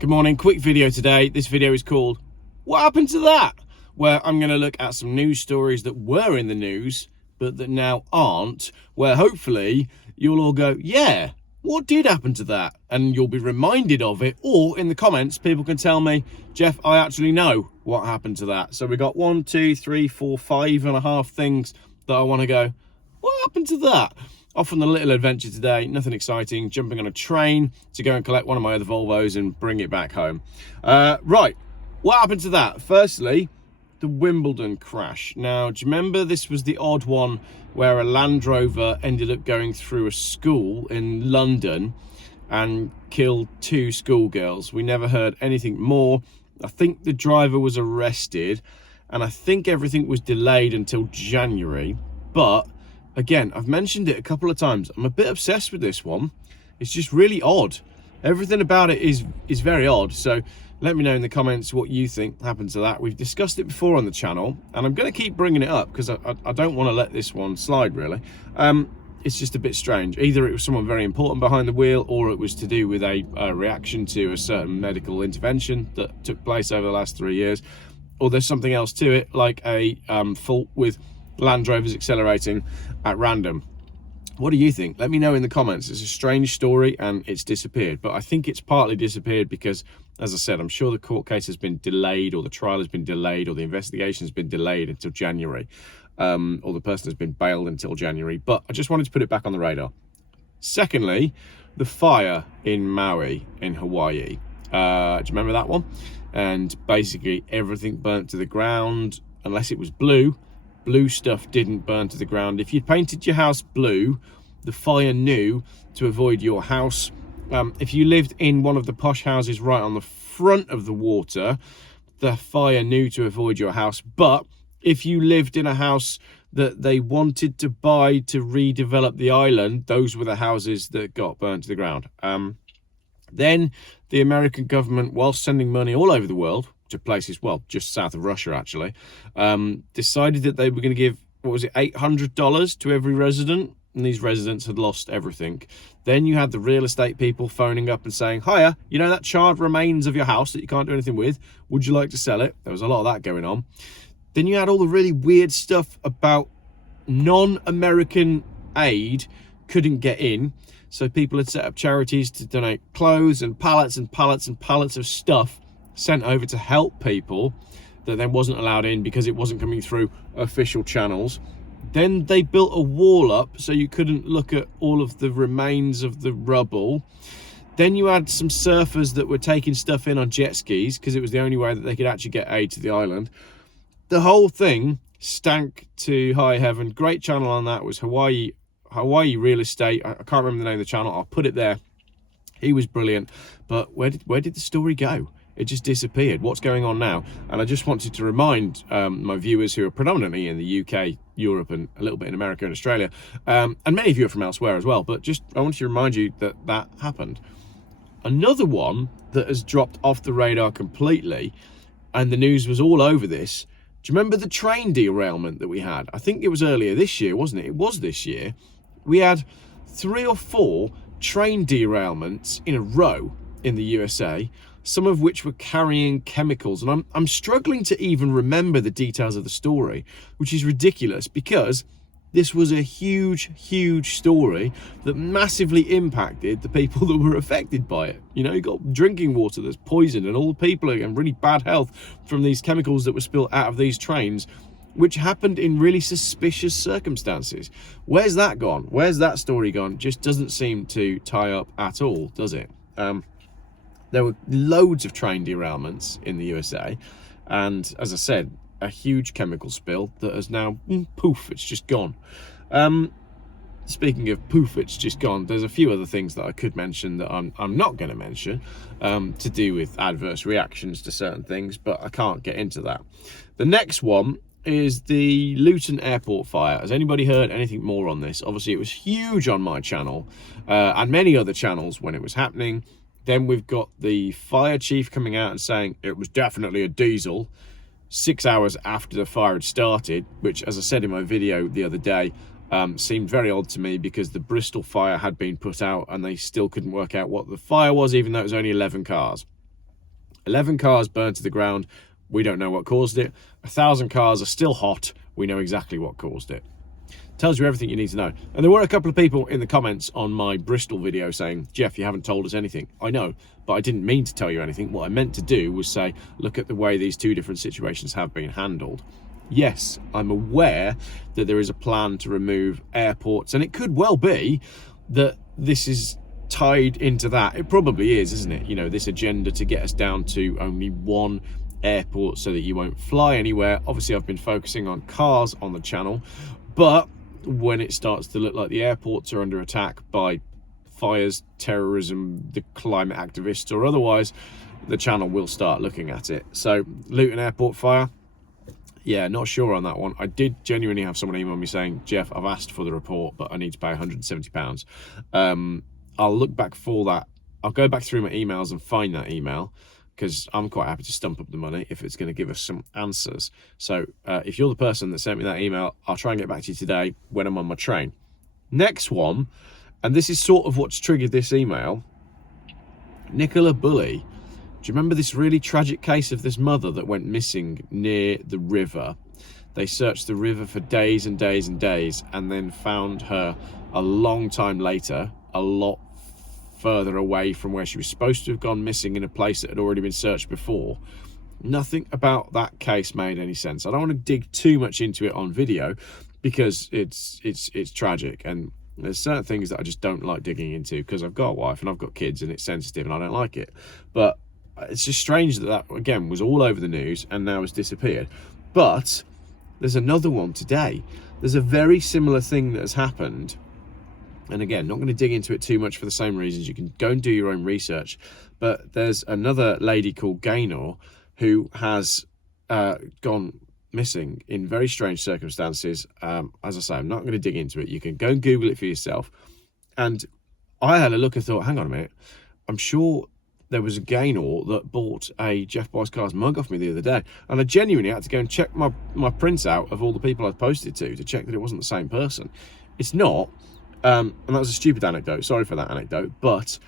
Good morning, quick video today. This video is called What Happened to That? Where I'm going to look at some news stories that were in the news but that now aren't, where hopefully you'll all go, yeah, what did happen to that? And you'll be reminded of it, or in the comments people can tell me, Jeff, I actually know what happened to that. So we got 1, 2, 3, 4, 5.5 things that I want to go, what happened to that? Off on the little adventure today, nothing exciting, jumping on a train to go and collect one of my other Volvos and bring it back home. Right, what happened to that? Firstly, the Wimbledon crash. Now, do you remember this was the odd one where a Land Rover ended up going through a school in London and killed 2 schoolgirls? We never heard anything more. I think the driver was arrested and I think everything was delayed until January, but again, I've mentioned it a couple of times. I'm a bit obsessed with this one. It's just really odd. Everything about it is very odd. So let me know in the comments what you think happened to that. We've discussed it before on the channel, and I'm going to keep bringing it up because I don't want to let this one slide, really. It's just a bit strange. Either it was someone very important behind the wheel, or it was to do with a reaction to a certain medical intervention that took place over the last 3 years, or there's something else to it, like a fault with Land Rovers accelerating at random. What do you think? Let me know in the comments. It's a strange story and it's disappeared, but I think it's partly disappeared because, as I said, I'm sure the court case has been delayed, or the trial has been delayed, or the investigation has been delayed until January, or the person has been bailed until January. But I just wanted to put it back on the radar. Secondly, the fire in Maui in Hawaii. Do you remember that one? And basically everything burnt to the ground unless it was blue. Blue stuff didn't burn to the ground. If you painted your house blue, the fire knew to avoid your house. If you lived in one of the posh houses right on the front of the water, the fire knew to avoid your house. But if you lived in a house that they wanted to buy to redevelop the island, those were the houses that got burnt to the ground. Then the American government, while sending money all over the world to places, well, just south of Russia actually, decided that they were going to give, what was it, $800 to every resident, and these residents had lost everything. Then you had the real estate people phoning up and saying, hiya, you know that charred remains of your house that you can't do anything with, would you like to sell it? There was a lot of that going on. Then you had all the really weird stuff about non-American aid couldn't get in, so people had set up charities to donate clothes and pallets and pallets and pallets of stuff sent over to help people that then wasn't allowed in because it wasn't coming through official channels. Then they built a wall up so you couldn't look at all of the remains of the rubble. Then you had some surfers that were taking stuff in on jet skis because it was the only way that they could actually get aid to the island. The whole thing stank to high heaven. Great channel on that was Hawaii Real Estate. I can't remember the name of the channel. I'll put it there. He was brilliant. But where did the story go? It just disappeared. What's going on now? And I just wanted to remind my viewers who are predominantly in the UK, Europe, and a little bit in America and Australia, and many of you are from elsewhere as well, but just I wanted to remind you that that happened. Another one that has dropped off the radar completely, and the news was all over this. Do you remember the train derailment that we had? I think it was earlier this year, wasn't it? It was this year. We had 3 or 4 train derailments in a row in the USA, some of which were carrying chemicals, and I'm struggling to even remember the details of the story, which is ridiculous because this was a huge story that massively impacted the people that were affected by it. You know, you got drinking water that's poisoned, and all the people are in really bad health from these chemicals that were spilled out of these trains, which happened in really suspicious circumstances. Where's that gone? Where's that story gone? Just doesn't seem to tie up at all, does it? There were loads of train derailments in the USA, and as I said, a huge chemical spill that has now poof, it's just gone. Speaking of poof, it's just gone, there's a few other things that I could mention that I'm not going to mention, to do with adverse reactions to certain things, but I can't get into that. The next one is the Luton Airport fire. Has anybody heard anything more on this? Obviously, it was huge on my channel and many other channels when it was happening. Then we've got the fire chief coming out and saying it was definitely a diesel 6 hours after the fire had started, which, as I said in my video the other day, seemed very odd to me because the Bristol fire had been put out and they still couldn't work out what the fire was, even though it was only 11 cars. 11 cars burned to the ground. We don't know what caused it. 1,000 cars are still hot. We know exactly what caused it. Tells you everything you need to know. And there were a couple of people in the comments on my Bristol video saying, Jeff, you haven't told us anything. I know, but I didn't mean to tell you anything. What I meant to do was say, look at the way these two different situations have been handled. Yes, I'm aware that there is a plan to remove airports, and it could well be that this is tied into that. It probably is, isn't it? You know, this agenda to get us down to only one airport so that you won't fly anywhere. Obviously, I've been focusing on cars on the channel, but when it starts to look like the airports are under attack by fires, terrorism, the climate activists or otherwise, the channel will start looking at it. So Luton Airport fire, yeah, not sure on that one. I did genuinely have someone email me saying, Jeff, I've asked for the report, but I need to pay £170. I'll look back for that. I'll go back through my emails and find that email, because I'm quite happy to stump up the money if it's going to give us some answers. So if you're the person that sent me that email, I'll try and get back to you today when I'm on my train. Next one, and this is sort of what's triggered this email, Nicola Bulley. Do you remember this really tragic case of this mother that went missing near the river? They searched the river for days and days and days, and then found her a long time later, a lot further away from where she was supposed to have gone missing, in a place that had already been searched before. Nothing about that case made any sense. I don't want to dig too much into it on video because it's tragic, and there's certain things that I just don't like digging into because I've got a wife and I've got kids and it's sensitive and I don't like it. But it's just strange that again was all over the news and now has disappeared. But there's another one today. There's a very similar thing that has happened. And again, not going to dig into it too much for the same reasons. You can go and do your own research. But there's another lady called Gaynor who has gone missing in very strange circumstances. As I say, I'm not going to dig into it. You can go and Google it for yourself. And I had a look and thought, hang on a minute. I'm sure there was a Gaynor that bought a Jeff Buys Cars mug off me the other day. And I genuinely had to go and check my printout of all the people I'd posted to check that it wasn't the same person. It's not. And that was a stupid anecdote. Sorry for that anecdote. But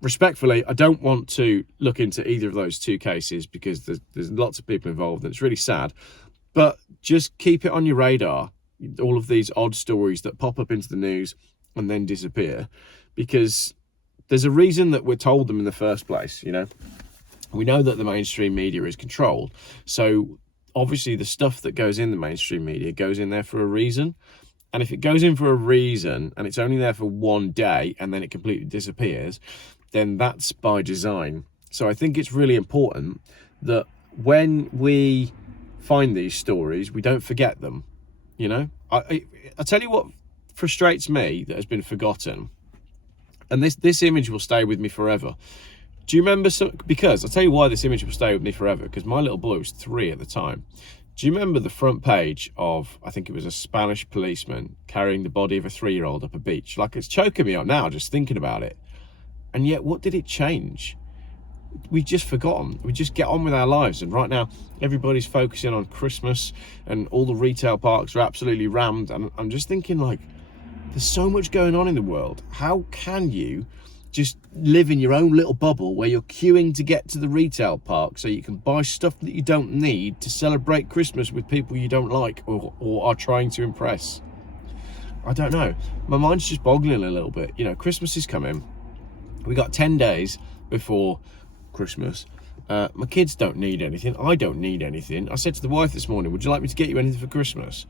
respectfully, I don't want to look into either of those two cases because there's lots of people involved and it's really sad. But just keep it on your radar, all of these odd stories that pop up into the news and then disappear, because there's a reason that we're told them in the first place. You know, we know that the mainstream media is controlled. So obviously the stuff that goes in the mainstream media goes in there for a reason. And if it goes in for a reason and it's only there for one day and then it completely disappears, then that's by design. So I think it's really important that when we find these stories, we don't forget them. You know, I tell you what frustrates me that has been forgotten, and this image will stay with me forever. Do you remember because I'll tell you why this image will stay with me forever, because my little boy was 3 at the time. Do you remember the front page of, I think it was a Spanish policeman carrying the body of a 3-year-old up a beach? Like, it's choking me up now just thinking about it. And yet, what did it change? We've just forgotten. We just get on with our lives. And right now, everybody's focusing on Christmas and all the retail parks are absolutely rammed. And I'm just thinking, like, there's so much going on in the world. How can you just live in your own little bubble where you're queuing to get to the retail park so you can buy stuff that you don't need to celebrate Christmas with people you don't like or are trying to impress? I don't know. My mind's just boggling a little bit. You know, Christmas is coming. We got 10 days before Christmas. My kids don't need anything. I don't need anything. I said to the wife this morning, would you like me to get you anything for Christmas?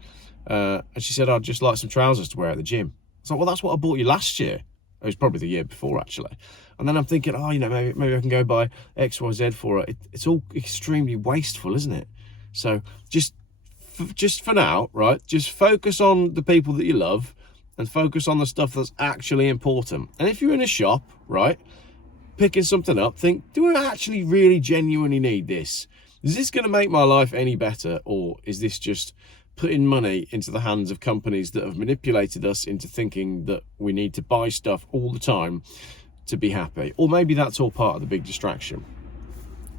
And she said, I'd just like some trousers to wear at the gym. I was like, well, that's what I bought you last year. It was probably the year before, actually. And then I'm thinking, oh, you know, maybe I can go buy X, Y, Z for it. It's all extremely wasteful, isn't it? So just for now, right, just focus on the people that you love and focus on the stuff that's actually important. And if you're in a shop, right, picking something up, think, do I actually really genuinely need this? Is this going to make my life any better? Or is this just putting money into the hands of companies that have manipulated us into thinking that we need to buy stuff all the time to be happy? Or maybe that's all part of the big distraction.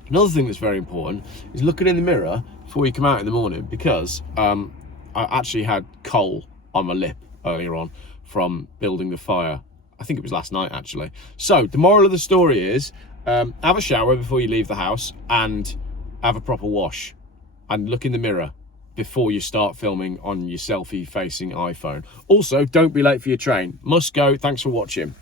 Another thing that's very important is looking in the mirror before you come out in the morning, because I actually had coal on my lip earlier on from building the fire. I think it was last night, actually. So the moral of the story is have a shower before you leave the house and have a proper wash and look in the mirror before you start filming on your selfie facing iPhone. Also, don't be late for your train. Must go. Thanks for watching.